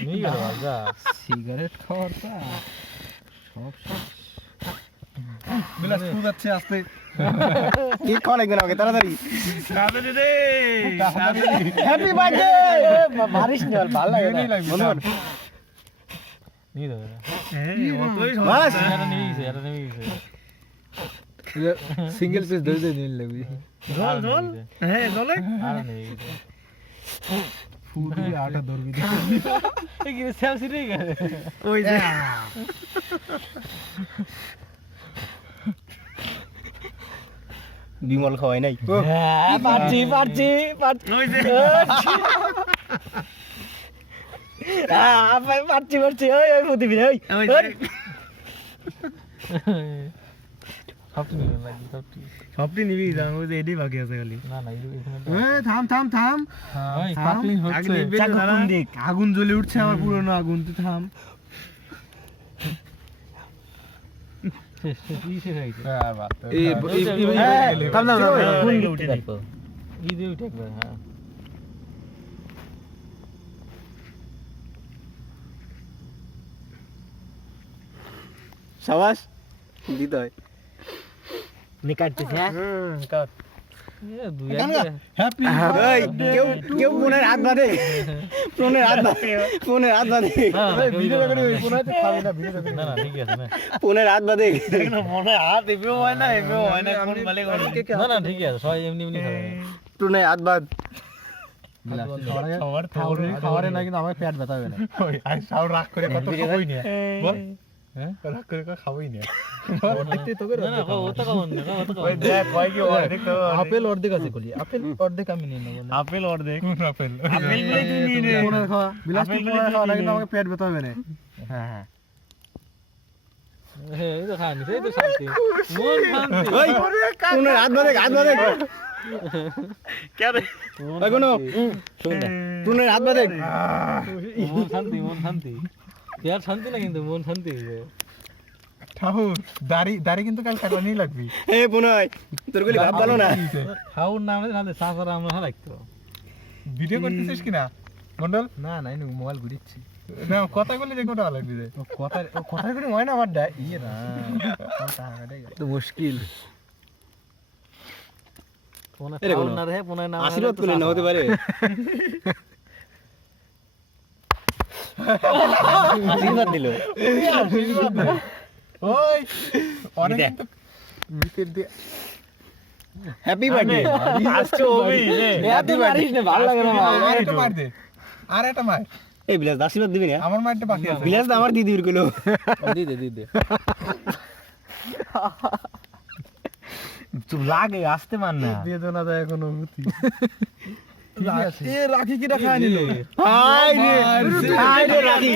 নিয়ে গেল যা সিগারেট খাওয়ারটা সব বিলাস শুরু যাচ্ছে আস্তে কি খাওয়া লাগবে না ওকে তাড়াতাড়ি হ্যাপি বার্থডে মারিস না ভালো লাগে না বন্ধু নিয়ে দেবে বাস এটা নিয়ে গেছে এটা নিয়ে গেছে সিঙ্গেল পিস ধরে দিয়ে নিয়ে লাগবে জল হ্যাঁ জলে আর নিয়ে গেছে ফুল দিয়ে আটা ধরবি এই কি সেলসি রে গেছে ওই যে বিমল খাওয়াই নাই হ্যাঁ পারছি ওই যে পারছি ওই প্রতিদিন ওই সবটি নিয়ে লাগি সবটি সবটি নিবি জানো যে এডি বাকি আছে খালি না না এখানে থাম ওই কাপলিং হচ্ছে আগুন জ্বলে উঠছে আমার পুরনো আগুন তুই থাম শেষ হয়েছে থাম না ই দিয়ে উঠে একবার হ্যাঁ সাবাস দিতে হয় নিকাটতেছে হ্যাঁ কাট এ দুই একটা হ্যাপি কেউ কেউ ফোনের হাত বাঁধে ফোনের হাত বাঁধে ভিডিও করে ওই ফোনাতে খাবি না ভিডিও না না ঠিক আছে না ফোনের হাত বাঁধে মনে হাত এবেও হয় না কোন মালিক না না ঠিক আছে সবাই এমনি খাবে ফোনের হাত বাঁধ খাওয়ারে না কিন্তু আমার পেট ব্যথা হবে না সাউ রাগ করে কত খাবই না বল হ্যাঁ রাগ করে খাবই না অর্ধেকটাই তো করে না না ও তো কেমন না ও তো ওই দেখ কয় কি অর্ধেক তো আপেল অর্ধেক আছে কলি আপেল অর্ধেক আমি নিয়ে নেব না আপেল অর্ধেক কোন আপেল আপেল গুলো তুই নিয়ে নে কোনের খাওয়া বিলাস কোনের খাওয়া না কিন্তু আমাকে পেট ব্যথা হবে না হ্যাঁ এই তো খানি সেই তো শান্তি মন শান্তি ওই ফোনের হাত বাঁধে কে রে ওই কোন শুন না ফোনের হাত বাঁধে মন শান্তি यार শান্তি না কিন্তু মন শান্তি ঠাকুর দাড়ি কিন্তু কাল কাটানি লাগবে এ বুনই তোর গুলি ভাব ভালো না খাওয়ার নামে নালে সাফারা আমরা লাগতো ভিডিও করতেছিস কিনা মন্ডল না না আমি মোবাইল ঘুরিচ্ছি না কথা বলে দেখো টাকা লাগবে রে কথা করে হয় না আমার ইয়ে না তো মুশকিল ফোনে খাওয়ার না রে ফোনে নাম আশীর্বাদ করলে না হতে পারে আশীর্বাদ দিল ওই অনেক কিন্তু মিতের দিয়ে হ্যাপি বার্থডে আজকে হবেই রে এত মারিস না ভালো লাগে না আর একটা মার দে আর একটা মার এই বিলাস আশীর্বাদ দিবি না আমার মারটা বাকি আছে বিলাস আমার দিদির কইলো দি দে চুপ লাগে আসতে মান না বেদনা দেয় এখন অনুভূতি এ রাখি কি রাখা নিল হাই রে রাখি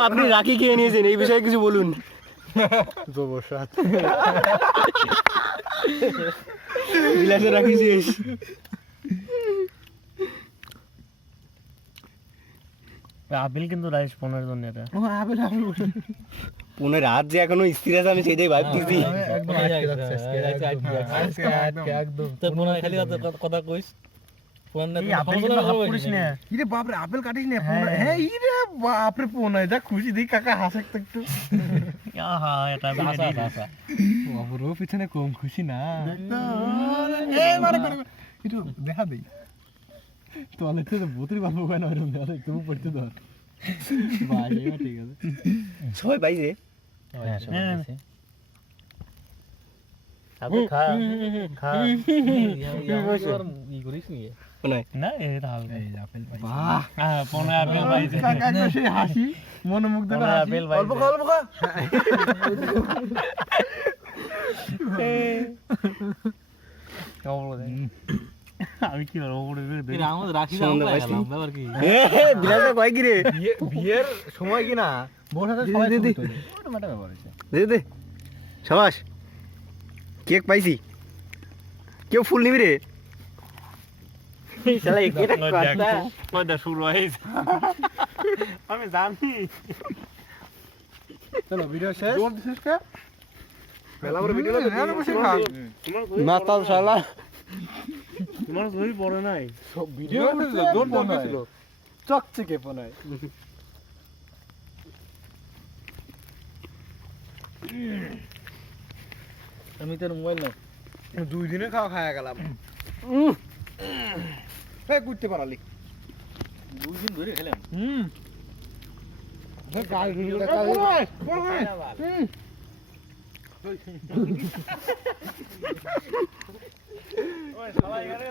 আপনি রাখি খেয়ে নিয়েছেন এই বিষয়ে কিছু বলুন বিলাসে রাখি শেষ আপেল কিন্তু রাইস ফোনের জন্য এটা পুনের রাত যে এখনো স্থির আছে আমি সেটাই ভাবতেছি একদম একদম তোর মনে হয় খালি কথা কইস ফোন না ইরে বাপ রে আপেল কাটিস না হ্যাঁ ইরে বাপ রে ফোন হয় যা খুশি দেখ কাকা হাসে একটু আহা এটা আশা বাবুর পিছনে কম খুশি না এ মানে একটু দেখা দেই তোলে তো বুতরি বাবু কেন এরকম দেখা তুমি পড়তে ধর ভাই ঠিক আছে সবাই বাইরে আপনি খা ই করিস নি কোনায় না এটা হালকা এই আপেল পাই বাহ হ্যাঁ পনে আপেল পাইছে কাকা সেই হাসি মনোমুগ্ধ পনে আপেল পাইছে অল্প খা আমি কি করব ওরে এর আমাদের রাখি দাও গেলাম ব্যাপার কি বিলাস কয় কি রে বিয়ের সময় কি না বোর সাথে সবাই দিদি মাটা ব্যাপার আছে দে শাবাশ কেক পাইছি কেউ ফুল নিবি রে শালা এটা কথা কয়টা শুরু হইছে আমি জানি চলো ভিডিও শেষ মেলা বড় ভিডিও না বসে খা মাতাল শালা তোমার শরীর পড়ে নাই সব ভিডিও দৌড় ছিল চকচকে ফোনায় আমি তোর মোবাইল নাও 2 দিনে খাওয়া খায়া গেলাম করতে পারালি 2 দিন ধরে খেলাম কাল ভিডিও ওই শালা এখানে